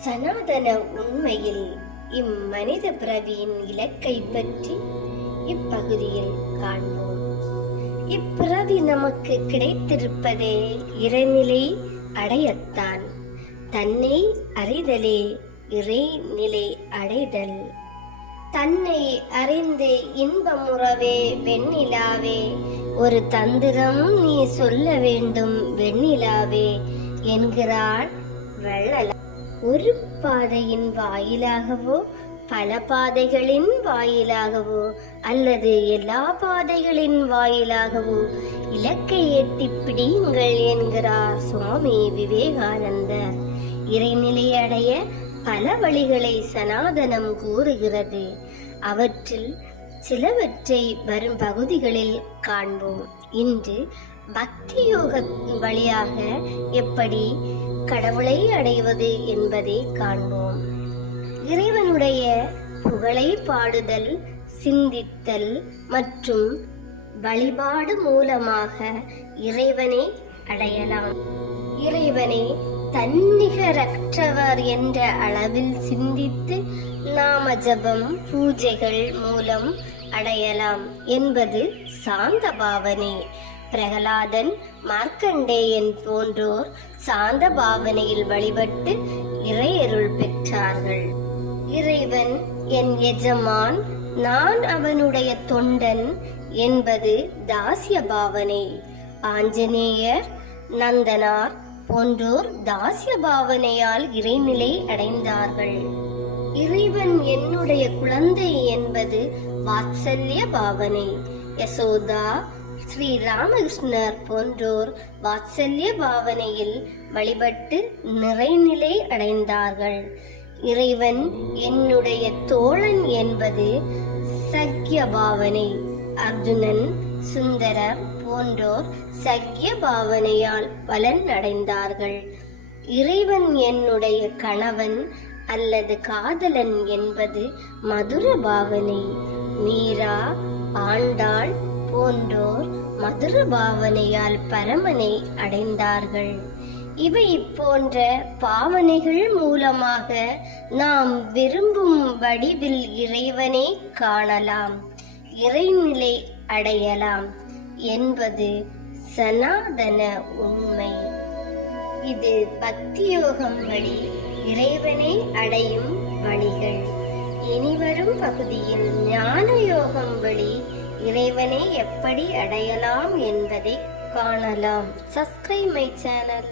சனாதன உண்மையில் இம்மனித பிறவியின் இலக்கை பற்றி இப்பகுதியில் காண்போம். இப்பிறவி நமக்கு கிடைத்திருப்பதே இறைநிலை அடையத்தான். தன்னை அறிதலே இறைநிலை அடைதல். தன்னை அறிந்து இன்பமுறவே வெண்ணிலாவே. ஒரு தந்திரம் நீ சொல்ல வேண்டும் வெண்ணிலாவே என்கிறாள் வள்ளலார். ஒரு பாதையின் வாயிலாகவோ பல பாதைகளின் வாயிலாகவோ அல்லது எல்லா பாதைகளின் வாயிலாகவோ இலக்கை எட்டி பிடியுங்கள் என்கிறார் சுவாமி விவேகானந்தர். இறைநிலை அடைய பல வழிகளை சனாதனம் கூறுகிறது. அவற்றில் சிலவற்றை வரும் பகுதிகளில் காண்போம். இன்று பக்தி யோக வழியாக எப்படி கடவுளை அடைவது என்பதை காண்போம். இறைவனுடைய புகழை பாடுதல் சிந்தித்தல் மற்றும் வழிபாடு மூலமாக இறைவனை அடையலாம். இறைவனை தன்னிகரற்றவர் என்ற அளவில் சிந்தித்து நாம ஜபம் பூஜைகள் மூலம் அடையலாம் என்பது சாந்த பாவனை. பிரகலாதன் மார்க்கண்டேயன் போன்றோர் சாந்த பாவனையில் வழிபட்டு இறையருள் பெற்றார்கள். இறைவன் என் எஜமான் நான் அவனுடைய தொண்டன் என்பது தாசிய பாவனை. ஆஞ்சநேயர் நந்தனார் போன்றோர் தாசிய பாவனையால் இறைநிலை அடைந்தார்கள். இறைவன் என்னுடைய குழந்தை என்பது வாத்சல்ய பாவனை. யசோதா ஸ்ரீ ராமகிருஷ்ணர் போன்றோர் வாத்சல்ய பாவனையில் வழிபட்டு நிறைநிலை அடைந்தார்கள். இறைவன் என்னுடைய தோழன் என்பது சக்கிய பாவனை. அர்ஜுனன் சுந்தரர் போன்றோர் சக்கிய பாவனையால் பலன் அடைந்தார்கள். இறைவன் என்னுடைய கணவன் அல்லது காதலன் என்பது மதுர பாவனை. மீரா ஆண்டாள் போன்றோர் மதுர பாவனையால் பரமனை அடைந்தார்கள். இவை போன்ற பாவனைகள் மூலமாக நாம் விரும்பும் வடிவில் இறைவனை காணலாம் இறைநிலை அடையலாம் என்பது சனாதன உண்மை. இது பக்தியோகம் வழி இறைவனை அடையும் வழிகள் இனிவரும் பகுதியில் ஞான யோகம் வழி இறைவனை எப்படி அடையலாம் என்பதை காணலாம். Subscribe my channel